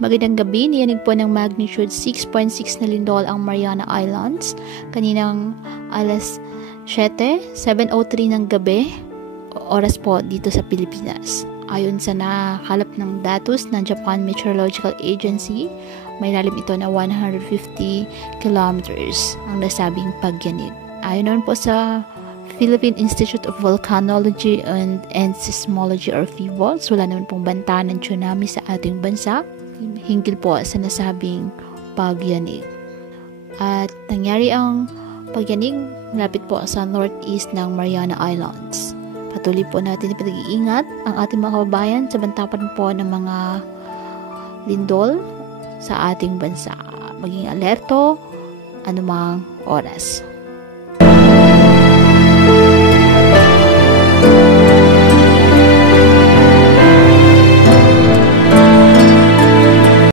Magandang gabi, niyanig po ng magnitude 6.6 na lindol ang Mariana Islands. Kaninang alas 7:03 ng gabi, oras po dito sa Pilipinas. Ayon sa nakalap ng datos ng Japan Meteorological Agency, may lalim ito na 150 kilometers ang nasabing pagyanig. Ayon naman po sa Philippine Institute of Volcanology and Seismology or PHIVOLS, wala naman pong banta ng tsunami sa ating bansa hinggil po sa nasabing pagyanig. At nangyari ang pagyanig malapit po sa northeast ng Mariana Islands. Patuloy po natin ipag-iingat ang ating mga kababayan sa bantapan po ng mga lindol sa ating bansa. Maging alerto anumang oras.